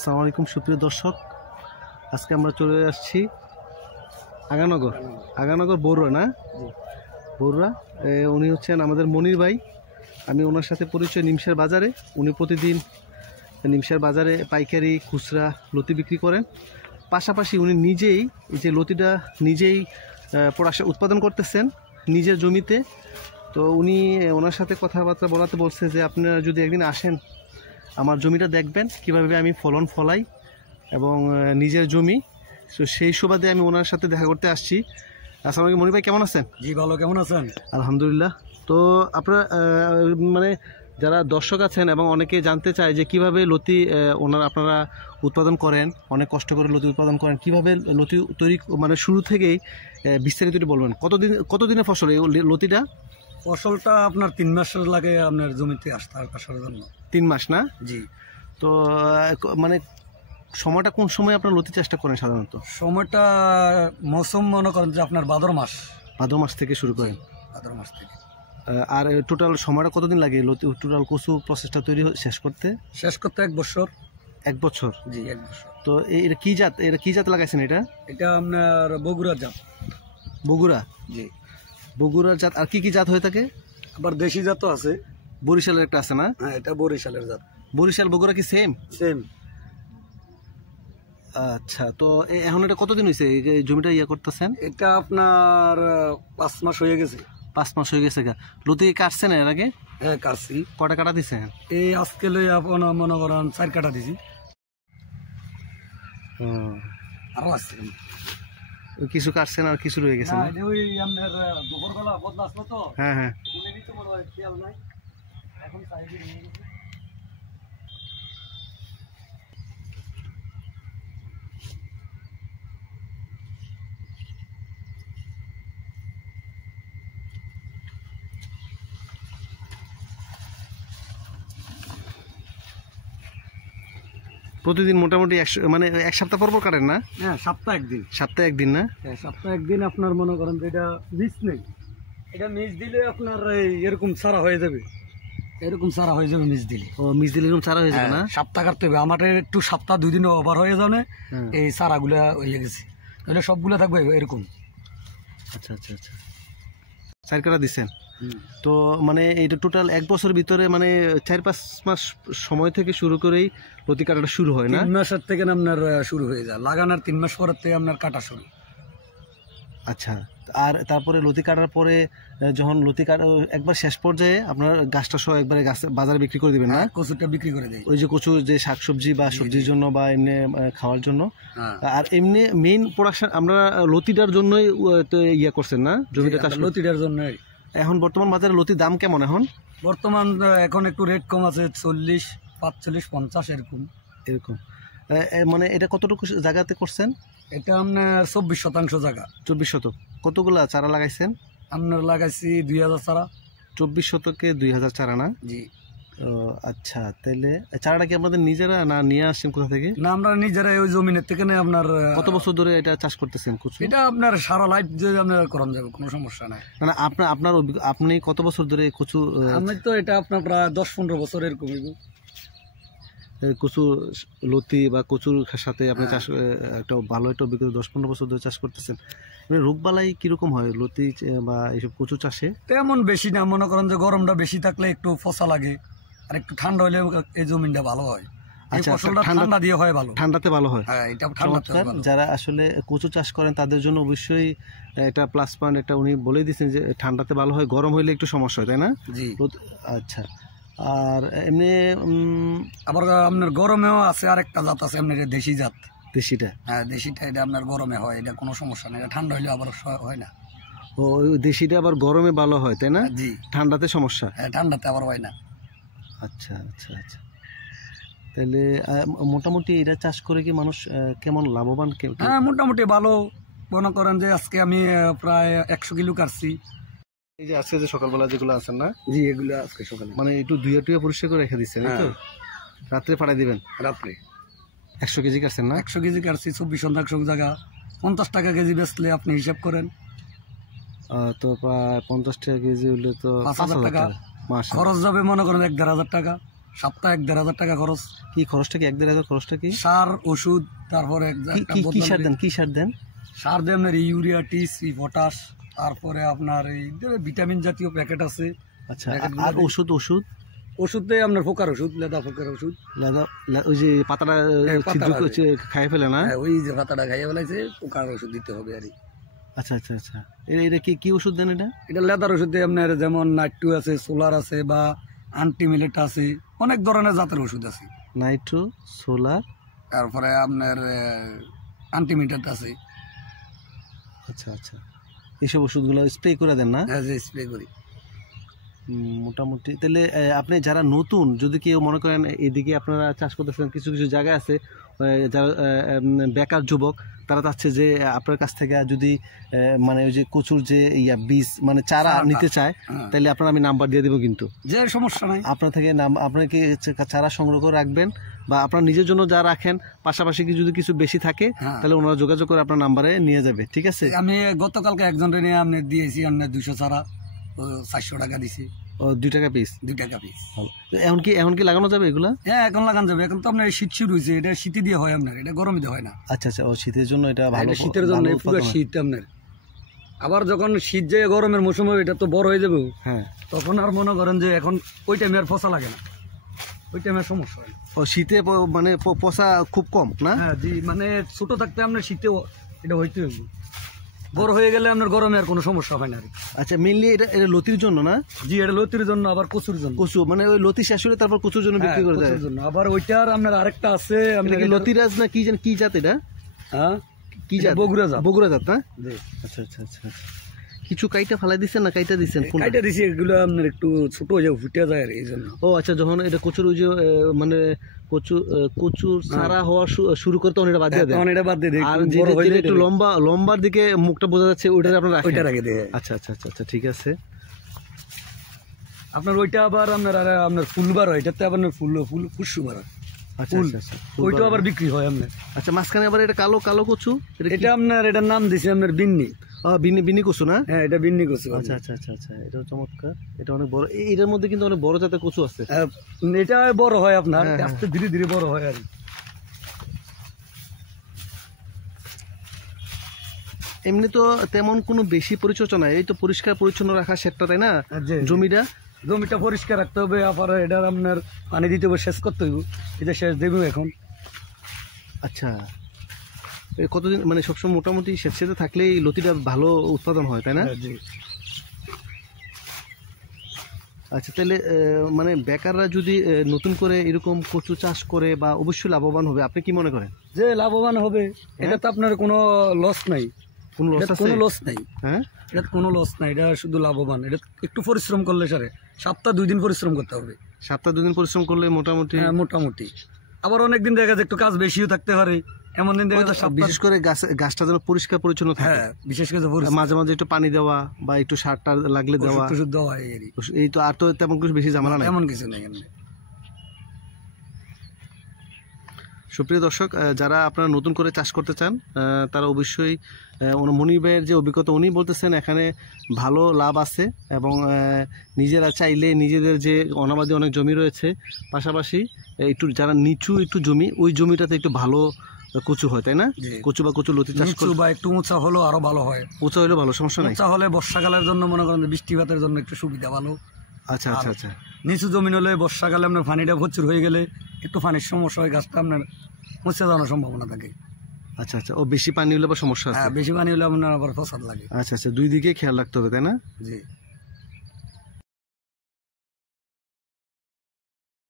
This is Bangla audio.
আসসালামু আলাইকুম সুপ্রিয় দর্শক, আজকে আমরা চলে আসছি আগানগর বড়ুয়া না বড়ুয়া। উনি হচ্ছেন আমাদের মনির ভাই। আমি ওনার সাথে পরিচয় নিমসার বাজারে। উনি প্রতিদিন নিমসার বাজারে পাইকারি খুচরা লতি বিক্রি করেন। পাশাপাশি উনি নিজেই যে লতিটা নিজেই প্রোডাকশন উৎপাদন করতেছেন নিজের জমিতে। তো উনি ওনার সাথে কথাবার্তা বলাতে বলছে যে আপনারা যদি একদিন আসেন আমার জমিটা দেখবেন কিভাবে আমি ফলন ফলাই এবং নিজের জমি। তো সেই সুবাদে আমি ওনার সাথে দেখা করতে আসছি। আসসালামু আলাইকুম মনির ভাই, কেমন আছেন? জি ভালো, কেমন আছেন? আলহামদুলিল্লাহ। তো আপনারা মানে যারা দর্শক আছেন এবং অনেকে জানতে চায় যে কিভাবে লতি আপনারা উৎপাদন করেন, অনেক কষ্ট করে লতি উৎপাদন করেন, কিভাবে লতি তৈরি মানে শুরু থেকেই বিস্তারিত বলবেন। কতদিনের ফসল এই লতিটা? ফসলটা আপনার 3 মাস লাগে আপনার জমিতে আসার জন্য। 3 মাস না? জি। তো মানে সময়টা কোন সময় আপনার লতি চাষটা করেন সাধারণত? সময়টা মৌসুম মনে করেন যে আপনার ভাদ্র মাস থেকে শুরু করেন। ভাদ্র মাস থেকে। আর টোটাল সময়টা কতদিন লাগে লতি টোটাল কচু প্রসেসটা তৈরি শেষ করতে? 1 বছর। 1 বছর? জি 1 বছর। তো এটা কি জাত লাগাইছেন? এটা আপনার বগুড়া জাত। বগুড়া? জি বগুড়ার জাত। আর কি জাত হয়ে থাকে? আবার দেশি জাতও আছে। বরিশালের একটা আছে না? হ্যাঁ, এটা বরিশালের জাত। বরিশাল বগুড়া কি সেম? আচ্ছা, তো এখন এটা কতদিন হয়েছে এই জমিটা করতেছেন? এটা আপনার 5 মাস হয়ে গেছে। 5 মাস হয়ে গেছে। লতি কাটছেন এর আগে? হ্যাঁ কাটছি। কটা কাটা দিছে? এই আজকে লই আপনার মনে করেন 4 কাটা দিছি। আরো আছে কিছু কাটছেন আর কিছু রয়ে গেছে না? ওই আপনার দুপুরবেলা বদলা আসলো তো। হ্যাঁ হ্যাঁ। উনি তো মনে হয় খেয়াল নাই, এখন সাইডে নিয়ে গেছে। প্রতিদিন মোটামুটি মানে 1 সপ্তাহ পর কাটেন না? হ্যাঁ, সপ্তাহে একদিন না? হ্যাঁ, সপ্তাহে একদিন। আপনার মনে করেন যে এটা বীজ নেই, এটা মিজ দিলে আপনার এরকম সারা হয়ে যাবে, মিজ দিলে। ও, মিজ দিলে এরকম চারা হয়ে যাবে না? সপ্তাহ কাটতে হবে আমার একটু, সপ্তাহ 2 দিন ওভার হয়ে যাবে এই চারাগুলা হয়ে গেছে, তাহলে সবগুলো থাকবে এরকম। আচ্ছা আচ্ছা আচ্ছা, 4 কাটা দিচ্ছেন। তো মানে এটা টোটাল 1 বছর ভিতরে মানে 4-5 মাস সময় থেকে শুরু করেই লতি কাটাটা শুরু হয় না? 3 মাসের থেকে আপনার শুরু হয়ে যায়, লাগানোর 3 মাস পরের থেকে আপনার কাটা শুরু। আচ্ছা, আর তারপরে লতি কাটার পরে যখন লতি কাটা একবার শেষ পর্যায়ে আপনার গাছটা সহ একবারে বাজারে বিক্রি করে দিবেন না? কচুটা বিক্রি করে দেয়। ওই যে কচু যে শাকসবজি বা সবজির জন্য বা এমনি খাওয়ার জন্য। আর এমনি মেইন প্রোডাকশন আমরা লতিটার জন্যই করছেন না জমিটা চাষ? লতিটার জন্য। এখন বর্তমান বাজারে লতির দাম কেমন? বর্তমান এখন একটু রেট কম আছে, 40, 45, 50 এরকম। মানে এটা কতটুকু জায়গাতে করছেন? এটা আপনার 24 শতাংশ জায়গা। 24 শতক। কতগুলা চারা লাগাইছেন? আপনার লাগাইছি 2000 চারা। 24 শতকে 2000 চারা না? জি। আচ্ছা, তাহলে চারাটা কি আপনাদের নিজেরা না নিয়ে আসছেন কোথা থেকে? না, আমরা নিজেরা ওই জমিনের থেকে। আপনার কত বছর ধরে এটা চাষ করতেছেন কচু? এটা আপনার সারা লাইফ যে আপনার করান যাবে, কোনো সমস্যা নাই। না, আপনি কত বছর ধরে কচু? আমি তো এটা আপনার প্রায় 10-15 বছর এরকম কচু লতি বা কচুর সাথে আপনি চাষ একটা ভালো একটা অভিজ্ঞতা, 10-15 বছর ধরে চাষ করতেছেন। রোগবালাই কিরকম হয় লতি বা এইসব কচু চাষে? তেমন বেশি না, মনে করেন যে গরমটা বেশি থাকলে একটু ফসা লাগে, আর একটু ঠান্ডা হলে এই জমিটা ভালো হয়। আচ্ছা, ঠান্ডা দিয়ে হয় ভালো, ঠান্ডাতে ভালো হয়। হ্যাঁ, এটা ঠান্ডাতে ভালো। যারা আসলে কচু চাষ করেন তাদের জন্য অবশ্যই একটা প্লাস পয়েন্ট এটা উনি বলেই দিচ্ছেন যে ঠান্ডাতে ভালো হয়, গরম হইলে একটু সমস্যা হয়, তাই না? জি। আচ্ছা, আর এমনি আবার আপনার গরমেও আছে আরেকটা জাত আছে আপনার দেশি জাত। দেশিটা? হ্যাঁ, দেশিটা এটা আপনার গরমে হয়, এটা কোনো সমস্যা নেই, এটা ঠান্ডা হইলে আবার হয় না। ও, দেশিটা আবার গরমে ভালো হয়, তাই না? জি। ঠান্ডাতে সমস্যা? হ্যাঁ, ঠান্ডাতে আবার হয় না। আচ্ছা আচ্ছা আচ্ছা, তাহলে মোটামুটি এটা চাষ করে কি মানুষ কেমন লাভবান? হ্যাঁ, মোটামুটি ভালো। মনে করেন যে আজকে আমি প্রায় 100 কিলো কাটছি। এই যে আজকে যে সকালবেলা যেগুলো আছেন না? জি, এগুলো আজকে সকালে মানে একটু ধুয়ে পরিষ্কার করে রেখে দিচ্ছেন, তো রাত্রে পাঠাই দিবেন? রাত্রে। 100 কেজি কাটছেন না? 100 কেজি কাটছি, 24 শতাংশ জায়গা। 50 টাকা কেজি বেচলে আপনি হিসাব করেন। তো প্রায় 50 টাকা কেজি হলে তো 5,000 টাকা মাস খরচ যাবে, মনে করেন 1-1,500 টাকা। সপ্তাহে 1,500 টাকা খরচ। কি খরচটা কি 1-1,500 খরচটা কি? সার ওষুধ, তারপরে কি সার দেন? কি সার দেন? সার দিয়ে আপনার ইউরিয়া, টিসি, পটাশ, তারপরে আপনার এই ভিটামিন জাতীয় প্যাকেট আছে। আচ্ছা, আর ওষুধ ওষুধ দেয় আপনার পোকার ওষুধ, লেদা পোকার ওষুধ। ওই যে পাতাটা খাই ফেলে না? ওই যে পাতাটা খাইয়ে ফেলাইছে, পোকার ওষুধ দিতে হবে আর কি। আচ্ছা আচ্ছা আচ্ছা, এটা কি ওষুধ দেন? এটা লেদার ওষুধ দিয়ে আপনার যেমন নাইট্রো আছে, সোলার আছে, বা আন্টিমিলেট আছে, অনেক ধরনের জাতের ওষুধ আছে। নাইট্রো, সোলার, তারপরে আপনার আন্টিমিলেট আছে। আচ্ছা আচ্ছা, এইসব ওষুধগুলো স্প্রে করে দেন না? হ্যাঁ, স্প্রে করি মোটামুটি। তাহলে আপনি যারা নতুন, যদি কেউ মনে করেন এদিকে আপনারা চাষ করতেছেন, কিছু কিছু জায়গায় আছে যারা বেকার যুবক, তারা চাচ্ছে যে আপনার কাছ থেকে যদি মানে ওই যে কচুর যে বীজ মানে চারা নিতে চায়, তাহলে আপনার আমি নাম্বার দিয়ে দেবো, কিন্তু যে সমস্যা নাই, আপনার থেকে আপনাকে চারা সংগ্রহ করে রাখবেন, বা আপনার নিজের জন্য যা রাখেন, পাশাপাশি যদি কিছু বেশি থাকে তাহলে ওনারা যোগাযোগ করে আপনার নাম্বারে নিয়ে যাবে। ঠিক আছে? আমি গতকালকে একজনের নিয়ে আপনি দিয়েছি, আপনার 200 চারা 400 টাকা দিছি। 2 টাকা পিস? 2 টাকা পিস। এখন কি লাগানো যাবে এগুলা? হ্যাঁ, এখন লাগানো যাবে। এখন তো আপনার শীত শুরু হয়েছে, এটা শীতে দিয়ে হয়, আপনার এটা গরমে দিয়ে হয় না। আচ্ছা আচ্ছা, ও শীতের জন্য এটা ভালো, শীতের জন্য পুরো শীত আপনার। আবার যখন শীত যায় গরমের মৌসুম হবে, এটা তো বড় হয়ে যাবে। হ্যাঁ, তখন আর মনে করেন যে এখন ওই টাইমে আর পচা লাগে না, ওই টাইমে সমস্যা হয়। ও শীতে মানে পচা খুব কম না? হ্যাঁ জি, মানে ছোট থাকতে আপনার শীতেও এটা হইতে হবে, বড় হয়ে গেলে আপনার গরমে আর কোনো সমস্যা হয় না। আচ্ছা, মেইনলি এটা লতির জন্য না? জি, এটা লতির জন্য, আবার কচুর জন্য। কচু মানে ওই লতি শেষ হলে তারপর কচুর জন্য বিক্রি করে দেয়। আবার ওইটার আপনার আরেকটা আছে, লতিরাজ না কি জাত এটা? হ্যাঁ, কি জাত? বগুড়া জাত না? আচ্ছা আচ্ছা আচ্ছা, কিছু কাইটা ফালাই দিচ্ছেন না কাইটা দিচ্ছেন? কাইটা দিছি, এগুলো আপনার একটু ছোট হয়ে যায়, ফুটে যায় আর এই জন্য। ও আচ্ছা, যখন এটা কচুর ওই যে মানে কচুর সারা হওয়া শুরু করতে এটা বাদ দিয়ে দেয়? এটা বাদ দিয়ে দেয়। আর যেটা একটু লম্বার দিকে মুখটা বোঝা যাচ্ছে, ওইটা আপনার ওইটা রাখে দেয়? আচ্ছা আচ্ছা আচ্ছা আচ্ছা, ঠিক আছে। আপনার ওইটা আবার আপনার ফুলবার হয়, এটাতে আবার ফুসু বার হয়। আচ্ছা আচ্ছা, ওইটা আবার বিক্রি হয় আপনার। আচ্ছা, মাঝখানে আবার এটা কালো কচু, এটা আপনার এটার নাম দিছে আপনার বিন্নি। বিন্নি কচু না? হ্যাঁ, এটা বিন্নি কচু। আচ্ছা আচ্ছা আচ্ছা আচ্ছা, এটা চমৎকার, এটা অনেক বড়। এটার মধ্যে কিন্তু অনেক বড় জাতের কচু আছে। এটা বড় হয় আপনার, আস্তে ধীরে ধীরে বড় হয় আর। এমনি তো তেমন কোনো বেশি পরিচর্যা নাই, এই তো পরিষ্কার পরিচ্ছন্ন রাখা সেটা, তাই না? জমিটা পরিষ্কার রাখতে হবে, আবার এটা আপনার পানি দিতে হবে, শেষ করতে হবে। এটা শেষ দেবো এখন। আচ্ছা, কতদিন মানে সবসময় মোটামুটি সেচে থাকলেই লতিটা ভালো উৎপাদন হয়, তাই না? আচ্ছা, তাহলে মানে বেকাররা যদি নতুন করে এরকম কচু চাষ করে, বা অবশ্যই লাভবান হবে, আপনি কি মনে করেন? যে লাভবান হবে, এটা তো আপনার কোনো লস নাই। কোনো লস নাই। হ্যাঁ, এটা কোনো লস নাই, এটা শুধু লাভবান। এটা একটু পরিশ্রম করলে সারে, সপ্তাহে 2 দিন পরিশ্রম করতে হবে। সপ্তাহে 2 দিন পরিশ্রম করলে মোটামুটি। আবার অনেকদিন দেখা যায় একটু কাজ বেশিও থাকতে পারে, এমন দিন দেখা যায়। বিশেষ করে গাছটা যেন পরিষ্কার পরিচ্ছন্ন থাকে। হ্যাঁ, বিশেষ করে মাঝে মাঝে একটু পানি দেওয়া, বা একটু সারটা লাগলে দেওয়া, এই তো। আর তো তেমন কিছু বেশি ঝামেলা নাই, এমন কিছু নেই। সুপ্রিয় দর্শক, যারা আপনারা নতুন করে চাষ করতে চান, তারা অবশ্যই মনির ভাইয়ের যে অভিজ্ঞতা, উনি বলতেছেন এখানে ভালো লাভ আছে, এবং নিজেরা চাইলে নিজেদের যে অনাবাদী অনেক জমি রয়েছে, পাশাপাশি একটু যারা নিচু একটু জমি, ওই জমিটাতে একটু ভালো কচু হয়, তাই না? কচু বা কচু লতি চাষ করে, বা একটু উঁচা হলেও আরো ভালো হয়। উঁচা হলেও ভালো, সমস্যা নাই। উঁচা হলে বর্ষাকালের জন্য মনে করেন বৃষ্টিপাতের জন্য একটু সুবিধা ভালো। আচ্ছা আচ্ছা আচ্ছা, নিচু জমি হলে বর্ষাকালে আপনার পানিটা প্রচুর হয়ে গেলে একটু পানির সমস্যা হয়, গাছটা আপনার মুছে যাওয়ার সম্ভাবনা থাকে। আচ্ছা আচ্ছা, ও বেশি পানি হলে আবার সমস্যা আছে? বেশি পানি হলে আপনার আবার ফসল লাগে। আচ্ছা আচ্ছা, 2 দিকে খেয়াল রাখতে হবে, তাই না? জি।